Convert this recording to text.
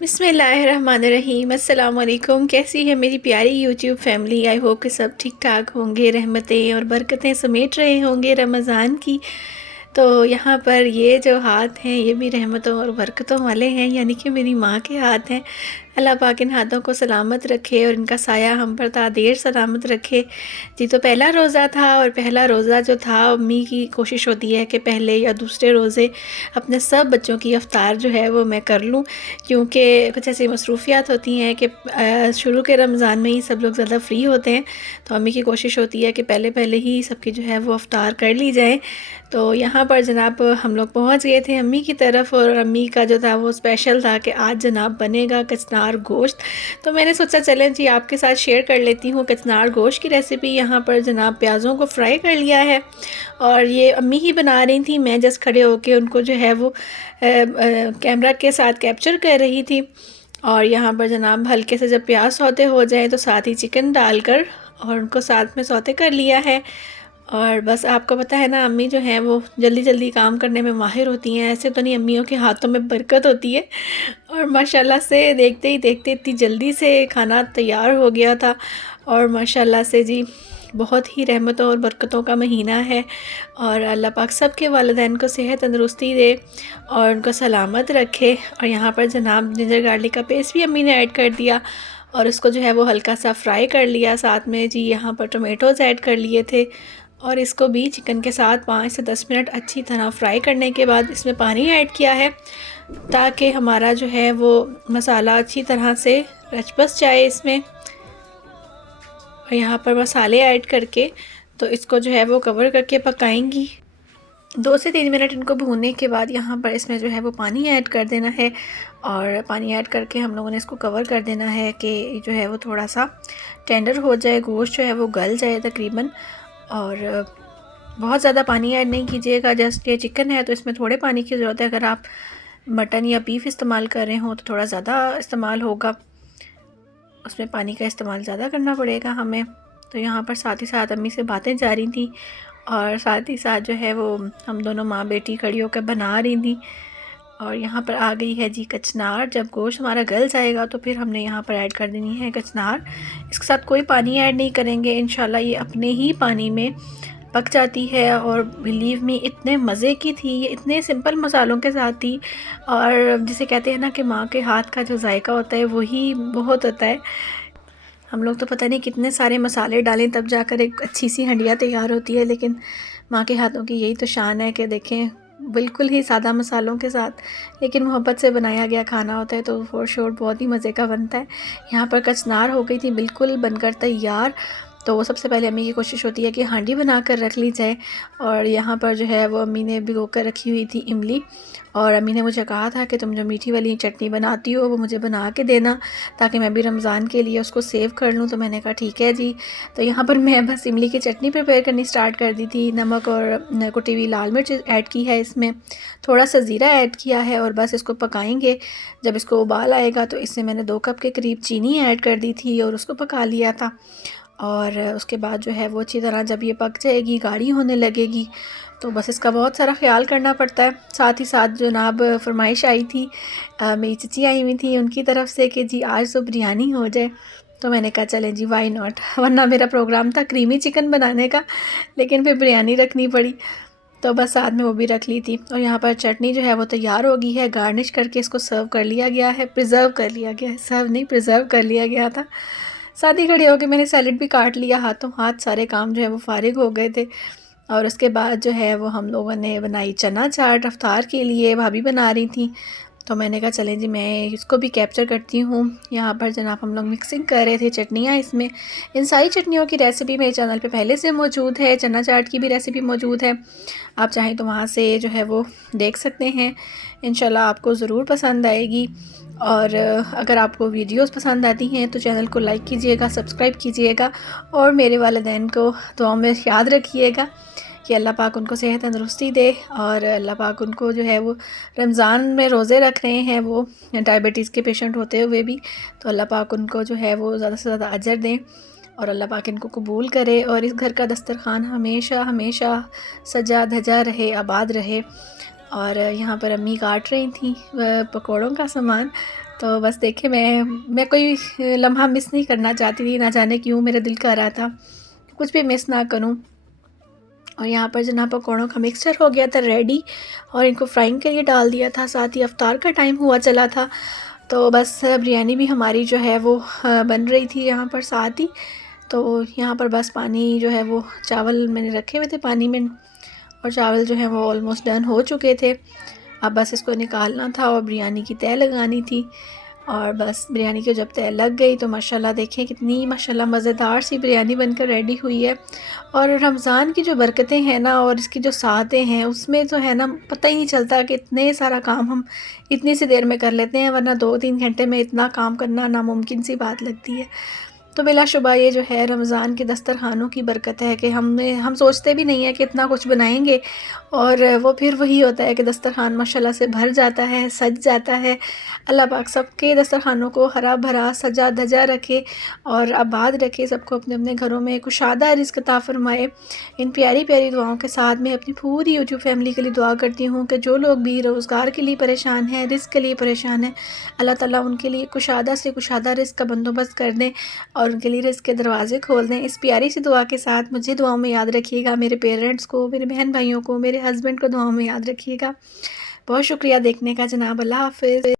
बिस्मिल्लाहिर्रहमानिर्रहीम। अस्सलाम वालेकुम। कैसी है मेरी प्यारी यूट्यूब फैमिली? आई होप कि सब ठीक ठाक होंगे, रहमतें और बरकतें समेट रहे होंगे रमज़ान की। तो यहाँ पर ये जो हाथ हैं ये भी रहमतों और बरकतों वाले हैं, यानी कि मेरी माँ के हाथ हैं। अल्लाह पाक इन हाथों को सलामत रखे और इनका साया हम पर ता देर सलामत रखे। जी, तो पहला रोज़ा था और पहला रोज़ा जो था, अम्मी की कोशिश होती है कि पहले या दूसरे रोज़े अपने सब बच्चों की इफ्तार जो है वो मैं कर लूँ, क्योंकि कुछ ऐसी मसरूफ़ियात होती हैं कि शुरू के रमज़ान में ही सब लोग ज़्यादा फ्री होते हैं। तो अम्मी की कोशिश होती है कि पहले पहले ही सबकी जो है वो इफ्तार कर ली जाए। तो यहाँ पर जनाब हम लोग पहुँच गए थे अम्मी की तरफ, और अम्मी का जो था वो स्पेशल था कि आज जनाब बनेगा कचनार गोश्त। तो मैंने सोचा चलें जी आपके साथ शेयर कर लेती हूँ कचनार गोश्त की रेसिपी। यहाँ पर जनाब प्याज़ों को फ्राई कर लिया है और ये अम्मी ही बना रही थी, मैं जस्ट खड़े होके उनको जो है वो कैमरा के साथ कैप्चर कर रही थी। और यहाँ पर जनाब हल्के से जब प्याज सौते हो जाए तो साथ ही चिकन डालकर और उनको साथ में सौते कर लिया है। और बस आपको पता है ना, अम्मी जो हैं वो जल्दी जल्दी काम करने में माहिर होती हैं। ऐसे तो नहीं, अम्मियों के हाथों में बरकत होती है। और माशाल्लाह से देखते ही देखते इतनी जल्दी से खाना तैयार हो गया था। और माशाल्लाह से जी बहुत ही रहमतों और बरकतों का महीना है। और अल्लाह पाक सबके वालिदैन को सेहत तंदरुस्ती दे और उनको सलामत रखे। और यहाँ पर जनाब जिंजर गार्लिक का पेस्ट भी अम्मी ने ऐड कर दिया और इसको जो है वो हल्का सा फ्राई कर लिया। साथ में जी यहाँ पर टोमेटोज़ ऐड कर लिए थे और इसको भी चिकन के साथ 5 से 10 मिनट अच्छी तरह फ्राई करने के बाद इसमें पानी ऐड किया है, ताकि हमारा जो है वो मसाला अच्छी तरह से रच बस जाए इसमें। और यहाँ पर मसाले ऐड करके तो इसको जो है वो कवर करके पकाएंगी। 2 से 3 मिनट इनको भूनने के बाद यहाँ पर इसमें जो है वो पानी ऐड कर देना है। और पानी ऐड करके हम लोगों ने इसको कवर कर देना है कि जो है वो थोड़ा सा टेंडर हो जाए, गोश्त जो है वो गल जाए तकरीबन। और बहुत ज़्यादा पानी ऐड नहीं कीजिएगा, जस्ट ये चिकन है तो इसमें थोड़े पानी की ज़रूरत है। अगर आप मटन या बीफ इस्तेमाल कर रहे हो तो थोड़ा ज़्यादा इस्तेमाल होगा, उसमें पानी का इस्तेमाल ज़्यादा करना पड़ेगा हमें। तो यहाँ पर साथ ही साथ अम्मी से बातें जा रही थी और साथ ही साथ जो है वो हम दोनों माँ बेटी खड़ी होकर बना रही थी। और यहाँ पर आ गई है जी कचनार। जब गोश्त हमारा गल जाएगा तो फिर हमने यहाँ पर ऐड कर देनी है कचनार। इसके साथ कोई पानी ऐड नहीं करेंगे, इंशाल्लाह ये अपने ही पानी में पक जाती है। और बिलीव मी इतने मज़े की थी ये, इतने सिंपल मसालों के साथ थी। और जिसे कहते हैं ना कि माँ के हाथ का जो जायका होता है वही बहुत होता है। हम लोग तो पता नहीं कितने सारे मसाले डालें तब जाकर एक अच्छी सी हंडिया तैयार होती है, लेकिन माँ के हाथों की यही तो शान है कि देखें बिल्कुल ही सादा मसालों के साथ लेकिन मोहब्बत से बनाया गया खाना होता है, तो फॉर श्योर बहुत ही मज़े का बनता है। यहाँ पर कचनार हो गई थी बिल्कुल बनकर तैयार। तो वो सबसे पहले अम्मी की कोशिश होती है कि हांडी बना कर रख ली जाए। और यहाँ पर जो है वो अम्मी ने भिगो कर रखी हुई थी इमली। और अम्मी ने मुझे कहा था कि तुम जो मीठी वाली चटनी बनाती हो वो मुझे बना के देना, ताकि मैं भी रमज़ान के लिए उसको सेव कर लूँ। तो मैंने कहा ठीक है जी। तो यहाँ पर मैं बस इमली की चटनी प्रिपेयर करनी स्टार्ट कर दी थी। नमक और कुटी हुई लाल मिर्च ऐड की है इसमें, थोड़ा सा ज़ीरा ऐड किया है और बस इसको पकाएंगे। जब इसको उबाल आएगा तो इसमें मैंने 2 कप के करीब चीनी ऐड कर दी थी और उसको पका लिया था। और उसके बाद जो है वो अच्छी तरह जब ये पक जाएगी, गाढ़ी होने लगेगी, तो बस इसका बहुत सारा ख्याल करना पड़ता है। साथ ही साथ जनाब फरमाइश आई थी, मेरी चची आई हुई थी उनकी तरफ से कि जी आज तो बिरयानी हो जाए। तो मैंने कहा चलें जी वाई नॉट, वरना मेरा प्रोग्राम था क्रीमी चिकन बनाने का, लेकिन फिर बिरयानी रखनी पड़ी। तो बस साथ में वो भी रख ली थी। और यहाँ पर चटनी जो है वो तैयार हो गई है, गार्निश करके इसको सर्व कर लिया गया है, प्रिज़र्व कर लिया गया है, सर्व नहीं प्रिज़र्व कर लिया गया था। साथ ही खड़े होकर मैंने सैलेड भी काट लिया, हाथों हाथ सारे काम जो है वो फ़ारिग हो गए थे। और उसके बाद जो है वो हम लोगों ने बनाई चना चाट इफ्तार के लिए, भाभी बना रही थी। तो मैंने कहा चलें जी मैं इसको भी कैप्चर करती हूँ। यहाँ पर जनाब हम लोग मिक्सिंग कर रहे थे चटनियाँ इसमें। इन सारी चटनियों की रेसिपी मेरे चैनल पे पहले से मौजूद है, चना चाट की भी रेसिपी मौजूद है, आप चाहें तो वहाँ से जो है वो देख सकते हैं। इंशाल्लाह आपको ज़रूर पसंद आएगी। और अगर आपको वीडियोस पसंद आती हैं तो चैनल को लाइक कीजिएगा, सब्सक्राइब कीजिएगा और मेरे वालिदैन को दुआओं में याद रखिएगा कि अल्लाह पाक उनको सेहत तंदरुस्ती दे। और अल्लाह पाक उनको जो है वो रमज़ान में रोज़े रख रहे हैं, वो डायबिटीज़ के पेशेंट होते हुए भी, तो अल्लाह पाक उनको जो है वो ज़्यादा से ज़्यादा अजर दें और अल्लाह पाक इनको कबूल करे। और इस घर का दस्तरखान हमेशा हमेशा सजा धजा रहे, आबाद रहे। और यहाँ पर अम्मी काट रही थी पकौड़ों का सामान। तो बस देखिए मैं कोई लम्हा मिस नहीं करना चाहती थी, ना जाने क्यों मेरा दिल कर रहा था कुछ भी मिस ना करूं। और यहाँ पर जनाब पकौड़ों का मिक्सचर हो गया था रेडी और इनको फ्राइंग के लिए डाल दिया था। साथ ही अफ्तार का टाइम हुआ चला था, तो बस बिरयानी भी हमारी जो है वो बन रही थी यहाँ पर साथ ही। तो यहाँ पर बस पानी जो है वो चावल मैंने रखे हुए थे पानी में, और चावल जो है वो ऑलमोस्ट डन हो चुके थे। अब बस इसको निकालना था और बिरयानी की तय लगानी थी। और बस बिरयानी की जब तय लग गई तो माशाल्लाह देखें कितनी माशाल्लाह मज़ेदार सी बिरयानी बनकर रेडी हुई है। और रमज़ान की जो बरकतें हैं ना और इसकी जो सादतें हैं उसमें तो है ना पता ही नहीं चलता कि इतने सारा काम हम इतनी सी देर में कर लेते हैं, वरना 2-3 घंटे में इतना काम करना नामुमकिन सी बात लगती है। तो बिलाशुबा ये जो है रमज़ान के दस्तरख़ानों की बरकत है कि हम सोचते भी नहीं है कि इतना कुछ बनाएंगे और वो फिर वही होता है कि दस्तरख़ान माशाल्लाह से भर जाता है, सज जाता है। अल्लाह पाक सबके दस्तरख़ानों को हरा भरा सजा धजा रखे और आबाद रखे, सबको अपने अपने घरों में कुशादा रिज़्क़ अता फ़रमाए। इन प्यारी प्यारी दुआओं के साथ मैं अपनी पूरी यूट्यूब फैमिली के लिए दुआ करती हूँ कि जो लोग भी रोज़गार के लिए परेशान हैं, रिज़्क़ के लिए परेशान हैं, अल्लाह ताला उनके लिए कुशादा से कुशादा रिज़्क़ का बंदोबस्त कर दें और उनके लिए रिज़्क़ के दरवाज़े खोल दें। इस प्यारी सी दुआ के साथ मुझे दुआओं में याद रखिएगा, मेरे पेरेंट्स को, मेरे बहन भाइयों को, मेरे हस्बैंड को दुआओं में याद रखिएगा। बहुत शुक्रिया देखने का जनाब। अल्लाह हाफ़िज़।